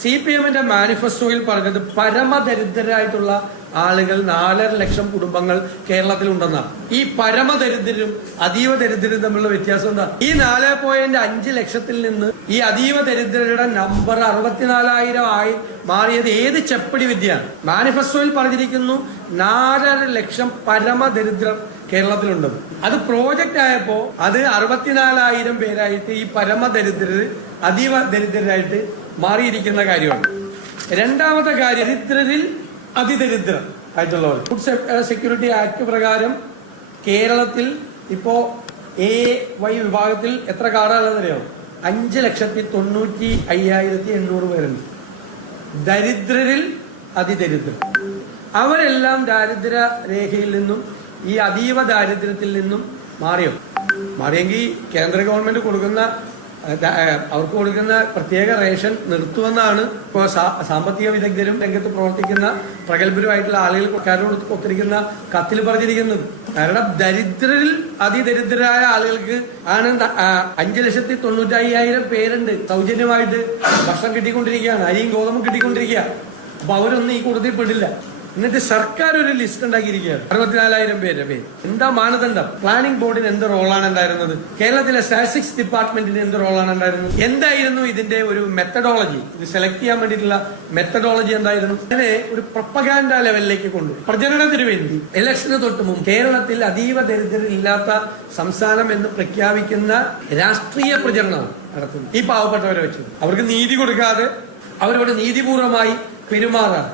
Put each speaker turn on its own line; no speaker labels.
C P എമ്മിന്റെ മാനിഫെസ്റ്റോയിൽ പറഞ്ഞത് പരമദരിദ്രരായിട്ടുള്ള ആളുകൾ നാലര ലക്ഷം കുടുംബങ്ങൾ കേരളത്തിൽ ഉണ്ടെന്നാണ് ഈ പരമദരിദ്രരും അതീവ ദരിദ്രരും തമ്മിലുള്ള വ്യത്യാസം എന്താ? ഈ നാല് പോയിന്റ് അഞ്ച് ലക്ഷത്തിൽ നിന്ന് ഈ അതീവ ദരിദ്രരുടെ നമ്പർ അറുപത്തിനാലായിരം ആയി മാറിയത് ഏത് ചെപ്പടി വിദ്യയാണ്? മാനിഫെസ്റ്റോയിൽ പറഞ്ഞിരിക്കുന്നു നാലര ലക്ഷം പരമദരിദ്രർ കേരളത്തിലുണ്ട്. അത് പ്രോജക്റ്റ് ആയപ്പോ അത് അറുപത്തിനാലായിരം പേരായിട്ട് ഈ പരമദരിദ്രര് അതീവ ദരിദ്രരായിട്ട് മാറിയിരിക്കുന്ന കാര്യമാണ്. രണ്ടാമത്തെ കാര്യം ദരിദ്രരിൽ അതിദരിദ്രർ ആയിട്ടുള്ളവർ. ഫുഡ് സെക്യൂരിറ്റി ആക്ട് പ്രകാരം കേരളത്തിൽ ഇപ്പോ എ വൈ വിഭാഗത്തിൽ എത്ര കാർഡാണെന്നറിയാം അഞ്ച് ലക്ഷത്തി തൊണ്ണൂറ്റി അയ്യായിരത്തി എണ്ണൂറ് പേരുണ്ട്. ദരിദ്രരിൽ അതിദരിദ്രർ അവരെല്ലാം ദാരിദ്ര്യ രേഖയിൽ നിന്നും ഈ അതീവ ദാരിദ്ര്യത്തിൽ നിന്നും മാറിയോ? മാറിയെങ്കിൽ കേന്ദ്ര ഗവൺമെന്റ് കൊടുക്കുന്ന അവർക്ക് കൊടുക്കുന്ന പ്രത്യേക റേഷൻ നിർത്തുമെന്നാണ് ഇപ്പോൾ സാമ്പത്തിക വിദഗ്ധരും രംഗത്ത് പ്രവർത്തിക്കുന്ന പ്രഗത്ഭരുമായിട്ടുള്ള ആളുകൾ കാരോട് ഒത്തിരിക്കുന്ന കത്തിൽ പറഞ്ഞിരിക്കുന്നത് കാരണം ദരിദ്രരിൽ അതിദരിദ്രരായ ആളുകൾക്ക് ആണ് അഞ്ചു ലക്ഷത്തി തൊണ്ണൂറ്റി അയ്യായിരം പേരുണ്ട് സൗജന്യമായിട്ട് ഭക്ഷണം കിട്ടിക്കൊണ്ടിരിക്കുകയാണ്. അരിയും ഗോതമ്പും കിട്ടിക്കൊണ്ടിരിക്കുക അപ്പൊ അവരൊന്നും ഈ കൂട്ടത്തിൽ പെടില്ല. എന്നിട്ട് സർക്കാർ ഒരു ലിസ്റ്റ് ഉണ്ടാക്കിയിരിക്കുകയാണ്. അറുപത്തിനാലായിരം പേരുടെ പേര്. എന്താ മാനദണ്ഡം? പ്ലാനിംഗ് ബോർഡിന് എന്ത് റോളാണ് ഉണ്ടായിരുന്നത്? കേരളത്തിലെ സ്റ്റാറ്റിസ്റ്റിക്സ് ഡിപ്പാർട്ട്മെന്റിന് എന്ത് റോളാണ് ഉണ്ടായിരുന്നത്? എന്തായിരുന്നു ഇതിന്റെ ഒരു മെത്തഡോളജി ഇത് സെലക്ട് ചെയ്യാൻ വേണ്ടിയിട്ടുള്ള മെത്തഡോളജി എന്തായിരുന്നു? അതിനെ ഒരു പ്രൊപ്പഗാൻഡ ലെവലിലേക്ക് കൊണ്ടു. പ്രചരണത്തിന് വേണ്ടി. ഇലക്ഷന് തൊട്ട് മുമ്പ് കേരളത്തിൽ അതീവ ദരിദ്രരില്ലാത്ത സംസ്ഥാനം എന്ന് പ്രഖ്യാപിക്കുന്ന രാഷ്ട്രീയ പ്രചരണം നടത്തുന്നു. ഈ പാവപ്പെട്ടവരെ വെച്ച്. അവർക്ക് നീതി കൊടുക്കാതെ അവരോട് നീതിപൂർവമായി പെരുമാറാതെ